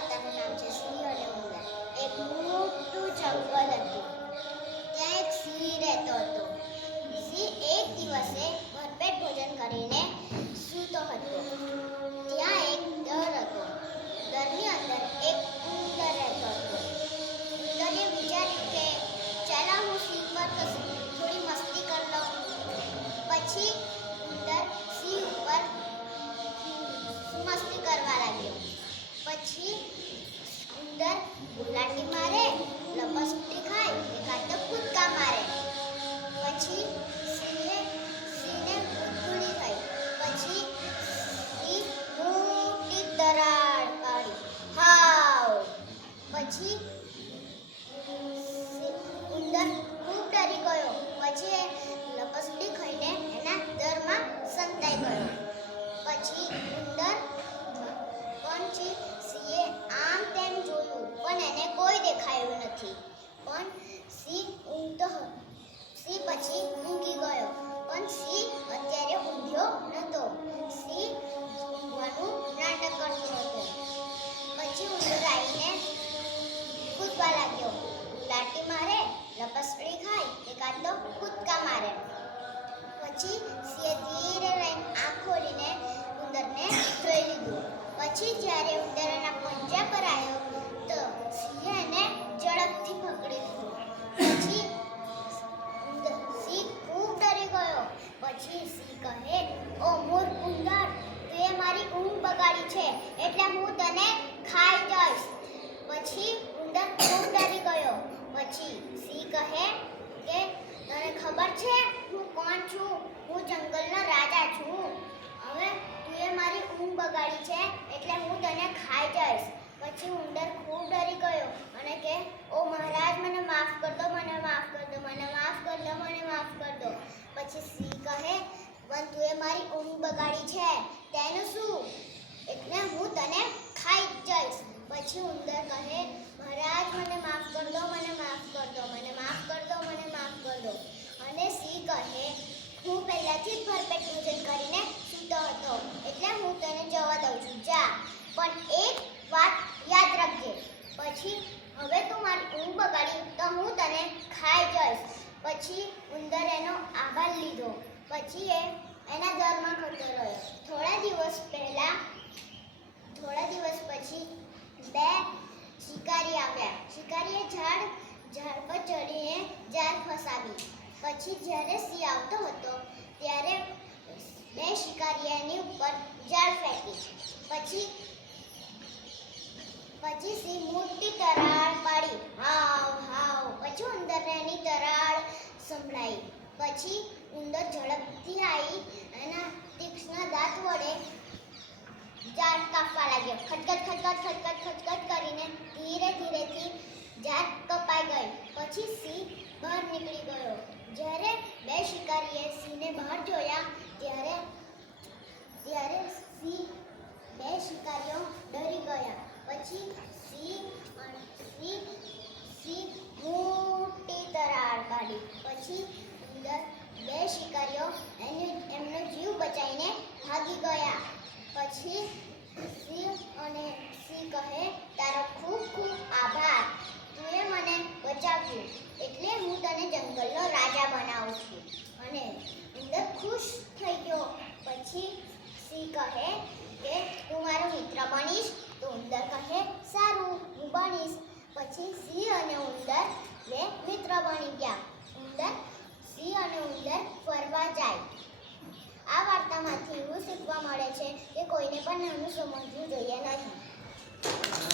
વાર્તાનું નામ છે સિંહ અને ઉંદર. એક મોટું જંગલ હતું. ત્યાં એક સિંહ રહેતો હતો. સિંહ એક દિવસે ભરપેટ ભોજન કરીને સૂતો હતો. ત્યાં એક દર હતો. દરની અંદર એક ઉંદર રહેતો હતો. ઉંદરે વિચાર્યું કે ચાલો હું સિંહ પર થોડી મસ્તી કરી લઉં. પછી ઉંદર સિંહ ઉપર મસ્તી કરવા લાગ્યો. પછી ઉંદર ગુલાટી મારે, લપસણી ખાય, એકાદ તો કૂદકા મારે. પછી સિંહને ઉધળી થઈ. પછી સિંહ મોટી દરાડ પાડી. હાવ. પછી ઉંદર ખૂબ ડરી ગયો. પછી લપસણી ખાઈને એના દરમાં સંતાઈ ગયો. પછી સિંહે આમ તેમ જોયું પણ એને કોઈ દેખાયું નથી. પણ સિંહ પછી ઊંઘી ગયો. પણ સિંહ અત્યારે ઊંઘ્યો નહોતો. સિંહ ઊંઘવાનું નાટક કરતો હતો. પછી ઉંદર આવીને કૂદવા લાગ્યો. લાઠી મારે, લપસણી ખાય, એકાદ તો કૂદકા મારે. પછી સિંહે ધીરે રહીને આંખ ખોલીને ઉંદરને જોઈ લીધું. પછી જ્યારે ઉંદર એના પંજા પર આવ્યો તો સિંહે એને ઝડપથી પકડી લીધું. પછી સિંહ ખૂબ ડરી ગયો. પછી સિંહ કહે, ઓ મૂર્ખ ઉંદર, તું મારી ઊંઘ બગાડી છે એટલે હું તને ખાઈ જઈશ. પછી ઉંદર ખૂબ ડરી ગયો. પછી સિંહ કહે કે તને ખબર છે હું કોણ છું? હું જંગલનો રાજા છું. હવે તું મારી ઊંઘ બગાડી છે એટલે હું તને ખાઈ જઈશ. પછી ઉંદર ખૂબ ડરી ગયો અને કે ઓ મહારાજ, મને માફ કર દો, મને માફ કર દો, મને માફ કર દો, મને માફ કર દો. પછી સિંહ કહે, પણ તું મારી ઊંઘ બગાડી છે તેનું શું? એટલે હું તને ખાઈ જઈશ. પછી ઉંદર કહે, મહારાજ, મને માફ કર દો, મને માફ કર દો, મને માફ કર દો, મને માફ કર દો. અને સિંહ કહે, હું પહેલાથી જ ભરપેટ ભોજન કરીને સૂતો હતો એટલે હું તને જવા દઉં છું, જા. પણ એક વાત યાદ રાખજે, પછી હવે તું મારી ઊંઘ બગાડી તો હું તને ખાઈ જઈશ. પછી ઉંદર એનો આભાર લીધો. પછી એ એના દરમાં કરતો રહ્યો. થોડા દિવસ પછી બે શિકારી આવ્યા. શિકારીએ ઝાડ પર ચડીને જાળ ફસાવી. પછી જ્યારે સિંહ આવતો હતો ત્યારે બે શિકારીએ એની ઉપર જાળ ફેંકી. પછી સિંહ મોટી તરાડ પાડી. હાવ હાવ. પછી ઉંદરને એની તરાડ સંભળાઈ. પછી ઉંદર ઝડપથી આવી એના તીક્ષ્ણ દાંત વડે ઝાડ કાપવા લાગ્યો. ખટખટ ખટખટ ખટખટ ખટખટ કરીને ધીરેથી ઝાડ કપાઈ ગઈ. પછી સિંહ બહાર નીકળી ગયો. જ્યારે બે શિકારીએ સિંહને બહાર જોયા ત્યારે બે શિકારીઓ ડરી ગયા. પછી સિંહ મોટી તરાડ પાડી. પછી બે શિકારીઓ એમનો જીવ બચાવીને ભાગી ગયા. પછી સિંહ કહે, તારો ખૂબ ખૂબ આભાર, તુંએ મને બચાવ્યું એટલે હું તને જંગલનો રાજા બનાવું છું. અને ઉંદર ખુશ થઈ ગયો. પછી સિંહ કહે કે તું મારો મિત્ર બનીશ? તો ઉંદર કહે, સારું, હું બનીશ. પછી સિંહ અને ઉંદર બે મિત્ર બની ગયા. સિંહ અને ઉંદર ફરવા જાય. આ વાર્તામાંથી એવું શીખવા મળે છે કે કોઈને પણ નાનું સમજવું જોઈએ નહીં.